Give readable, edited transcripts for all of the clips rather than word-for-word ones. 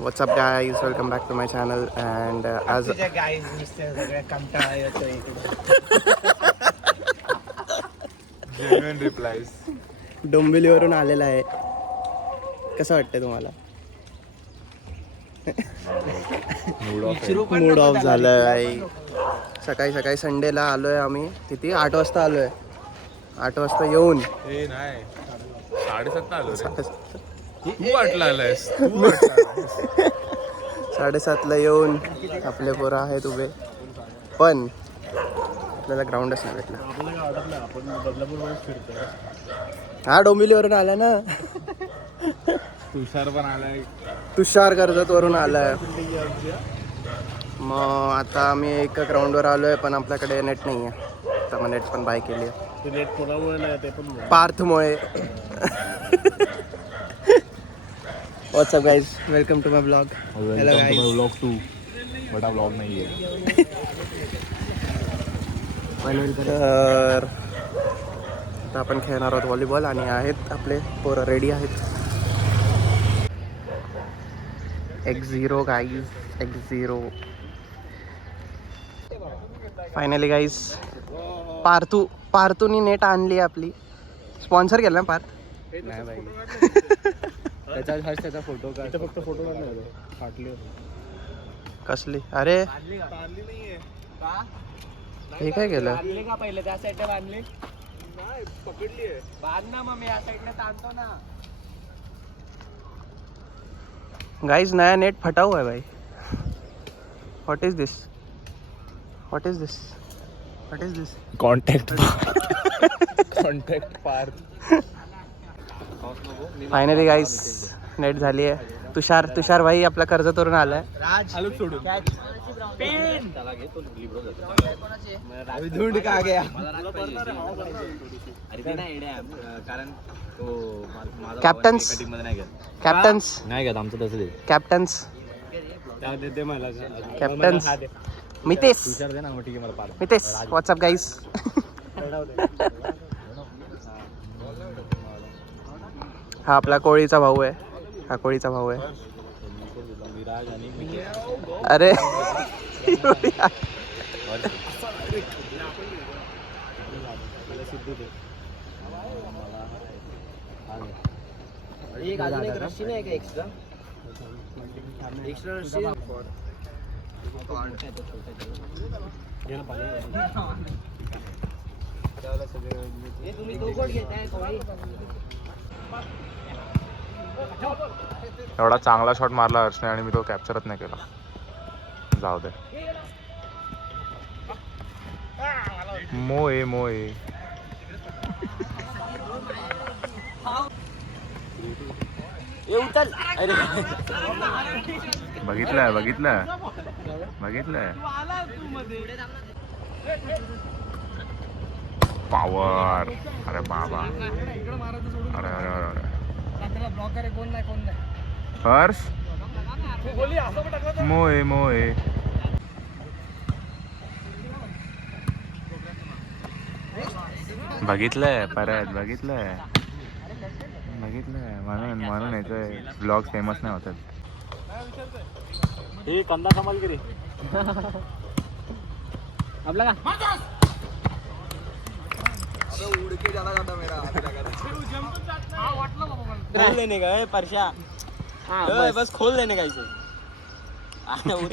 WhatsApp guys, welcome back to my channel. And आज guys नुसते सगळ्या कंटाळा येतो इकडे. Genuine replies. डोंबिवलीवरून आलेला आहे. कसं वाटतं तुम्हाला? मूड ऑफ झालं आहे. सकाळी सकाळी संडेला आलोय आम्ही. किती 8 वाजता आलोय. 8 वाजता येऊन ए नाही 7:30 आलो रे. 7:30 तू वाटला आलायस. 7:30ला येऊन आपले पोरं आहेत उभे, पण आपल्याला ग्राउंडच नाही भेटला. हा डोंबिवलीवरून आला ना. तुषार पण आलाय. तुषार कर्जतवरून आलाय. मग आता आम्ही एका ग्राउंडवर आलोय, पण आपल्याकडे नेट नाही आहे. तर मग नेट पण बाय केली आहे. नेट कोणामुळे नाही ते पण पार्थमुळे. What's up guys, welcome to my blog. Hello guys. Vlog 2 बटा व्लॉग नाही आहे. तर आता आपण खेळणार आहोत व्हॉलीबॉल आणि आहेत आपले पोरं रेडी आहेत. 1-0 गाईज, 1-0. फायनली गाईज पार्थूनी नेट आणली आपली. स्पॉन्सर केला ना पार्थ? नाही बाई. त्याचा फोटो का फक्त फोटो फाटले कसली? अरे हे काय केलं? का पहिले त्या साईडने बांधली नाही, पकडली आहे. बांध ना, मग मी या साईडने ताणतो ना. गाइस नया नेट फटा हुआ है भाई. What is this? What is this? What is this? Contact पार. फायनली गाइस नेट झाली आहे. तुषार भाई आपला कर्जतवरून आलाय. राज आलू सोडून पेन त्याला घेतो लिब्रो जातो. अभी ढूंढ का गया. अरे ते नाही एड्या, कारण तो माझा कॅप्टन्स टीम मध्ये नाही गेला. कॅप्टन्स नाही गेला आमचं तसं दे. कॅप्टन्स त्या देते मला कॅप्टन्स मितेश. विचार दे ना, मग ठीक आहे मला पार. मितेश व्हॉट्सअप गाईस. हा आपला कोळीचा भाऊ आहे. हा कोळीचा भाऊ आहे. विराज आणि अरे एक अजून एक रशी नाही का एक्स्ट्रा रशी. एवढा चांगला शॉट मारला हर्षने आणि मी तो कॅप्चरच नाही केला. जाऊ दे. मोए बघितलं पॉवर. अरे बाबा. अरे हर्ष मोए बघितलंय परत बघितलंय म्हणून याचे ब्लॉग फेमस नाही होतात. हे कंदा कमाल गिरी आपला का खोल देने का परशा. बस खोल देने का इसे.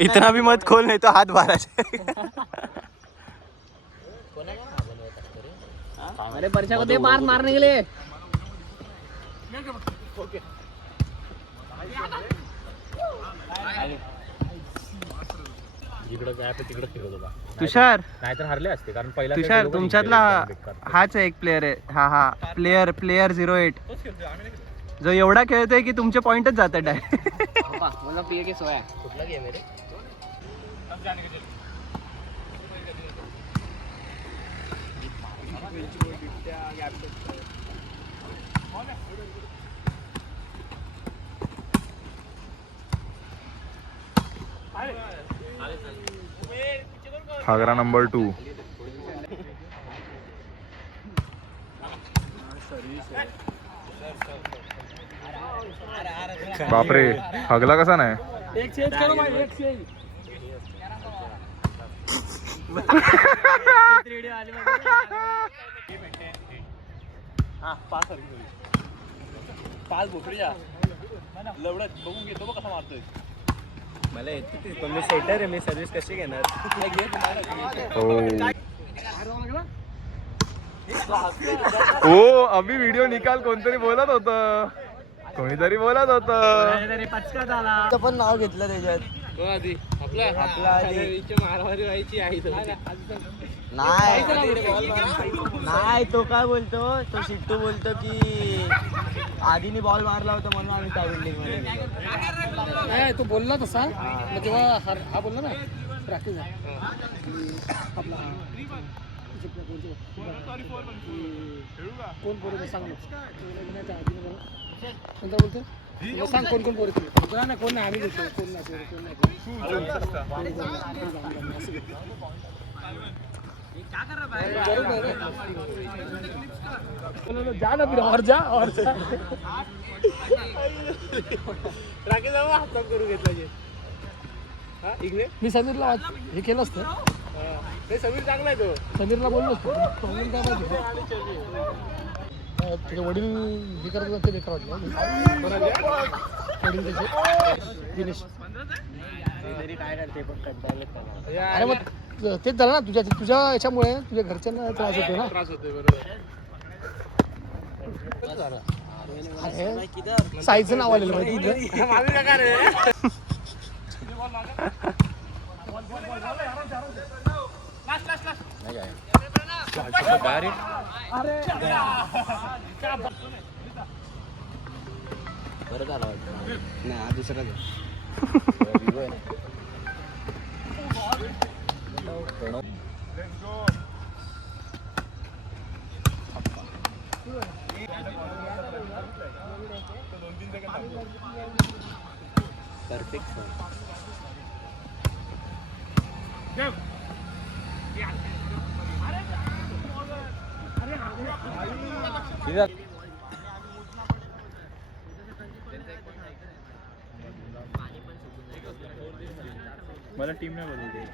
इतना भी मत खोल, नहीं तो हाथ बाहर. अरे परशा को दे बाहर मारने के लिए. जिकडे काय तिकडे फिरत होता तुषार. नाहीतर हरले असते, कारण पहिला तुषार तुमच्यातला हाच एक प्लेअर आहे. हा प्लेअर 08 जो एवढा खेळतोय की तुमचे पॉइंटच जातात डायरेक्ट. मला प्ले के सोया कुठला गेम आहे रे. हागरा नंबर 2. बापरे, हगला कसा नाही. एक चेंज करो भाई, एक चेंज. पाच भोपळीया लवडत बघून घेतो बघ कसा मारतोय. मला येते पण मी सेटर आहे, मी सर्व्हिस कशी घेणार. ओ अभि व्हिडिओ निकाल कोणतरी बोलत होतं, कोणीतरी बोलत होतं. पचका झाला पण नाव घेतलं त्याच्यात. आपला आधी मारामारी व्हायची आहे. नाही तो काय बोलतो, तो शिट्टू बोलतो की आधीने बॉल मारला होता म्हणून आम्ही त्या बिल्डिंग मध्ये. नाही तो बोलला तसा, मग तेव्हा हा बोलला ना राकेश आपला कोण बोलत सांग नंतर बोलतो सांग कोण कोण बोलत नाही, कोण नाही आम्ही घेतो, कोण नाही कोण नाही जा ना फिर और जा राकेश हात करून घेतला. मी समीरला हे केलं असतं. समीर चांगला आहे, तो समीरला बोललो असतो. प्रॉब्लेम काय माहिती त्याचे वडील हे करत होते, बेकार वाटलं वडील त्याचे दिनेश. अरे मग तेच झालं ना, तुझ्या याच्यामुळे तुझ्या घरच्यांना त्रास होतो ना. त्रास होतोय बरोबर. साईचं नाव आलेलं माहिती. बरं झालं वाटतं. नाही हा दुसरा परफेक्ट. मला टीम नाही बोलवली.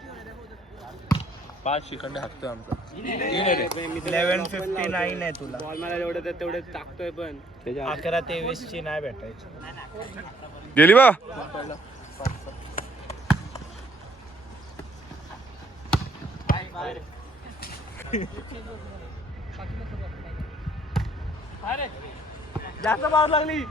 5 सेकंद हसतोय आमचा. 11:59 आहे तुला. बॉल मला जेवढे तेवढे टाकतोय, पण 11:23 ची नाही भेटायची. गेली बा. जास्त बाहेर लागली.